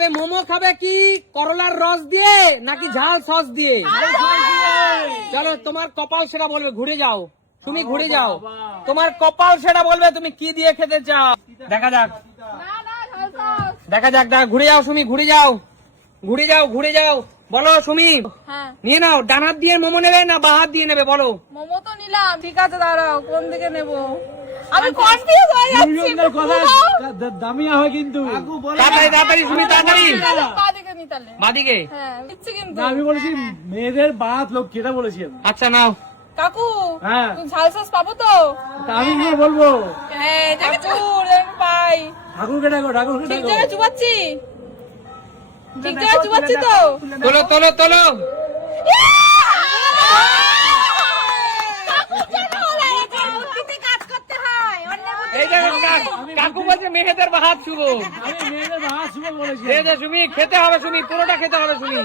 তবে মোমো খাবে কি করলার রস দিয়ে নাকি ঝাল সস দিয়ে? চলো তোমার কপাল সেটা বলবে, ঘুরে যাও তুমি, ঘুরে যাও, তোমার কপাল সেটা বলবে তুমি কি দিয়ে খেতে চাও। দেখা যাক, দেখা যাক, ঘুরে যাও সুমি, ঘুরে যাও, ঘুরে যাও, ঘুরে যাও, বলো সুমি। নিয়ে নাও, ডান হাত দিয়ে মোমো নেবে না বা হাত দিয়ে নেবে বলো? মোমো তো নিলাম, ঠিক আছে দাঁড়াও কোন দিকে নেব, আমি কনফিউজ হয়ে যাচ্ছি। দামিয়া হয় কিন্তু তাড়াতাড়ি তাড়াতাড়ি সুমি, তাড়াতাড়ি। বাদিকে নিতালে, বাদিকে? হ্যাঁ ইচ্ছে কিন্তু। আমি বলেছি মেয়েদের বাত লোক কেটা বলেছি আমি। আচ্ছা নাও। কাকু হ্যাঁ তুমি ঝাল সস পাবো তো? তা আমি কি বলবো? হ্যাঁ দেখেছো পাই। ঠাকুরকে ডাকো, ঠাকুরকে ঠিক ডাকো। জায়গায় চুবাচ্ছি, ঠিক জায়গায় চুবাচ্ছি তো। তোলো তোলো তোলো। এই যে কাকু বলছে মেয়েদের বা হাত শুভ। আমি মেয়েদের বাত শুভ বলেছি। এই যে সুমি, খেতে হবে সুমি, পুরোটা খেতে হবে সুমি,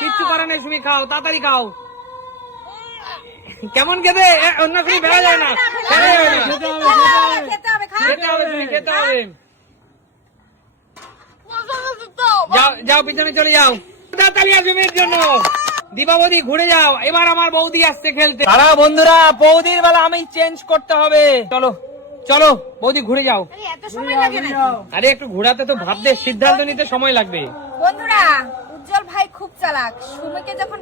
কিচ্ছু করে নেই সুমি, খাও তাড়াতাড়ি খাও। কেমন খেতে? অন্য সুমি বেড়া যায় না, বেড়া যাবে না। খেতে হবে সুমি, খেতে হবে। যাও যাও, পিছনে চলে যাও, তাড়াতাড়ি সুমির জন্য। দীপাবলি ঘুরে যাও, এবার আমার বৌদি আসছে খেলতে। তারা বন্ধুরা, বৌদির বেলা আমি চেঞ্জ করতে হবে। চলো চলো বৌদি ঘুরে যাও। এত সময় লাগে না আরে একটু ঘোরাতে তো ভাবতে, সিদ্ধান্ত নিতে সময় লাগবে। বন্ধুরা? উজ্জ্বল ভাই খুব চালাক, সুমিকে যখন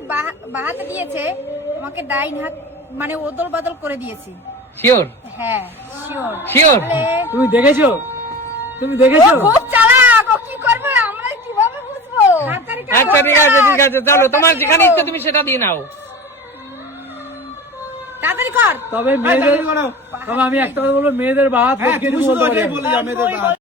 বাহাতে দিয়েছে আমাকে ডাইন হাত মানে ওদল বদল করে দিয়েছি। শিওর? হ্যাঁ শিওর শিওর? তুমি দেখেছো? তুমি দেখেছো? খুব চালাক, ও কি করবে আমরা কিভাবে বুঝবো? আচ্ছা ঠিক আছে ঠিক আছে, চলো তোমার যেখানে ইচ্ছে তুমি সেটা দিয়ে নাও। তাড়াতাড়ি কর। তবে মেয়েদের, তবে আমি একটা কথা বলবো, মেয়েদের বাত লোক কেটে বলতে পারি।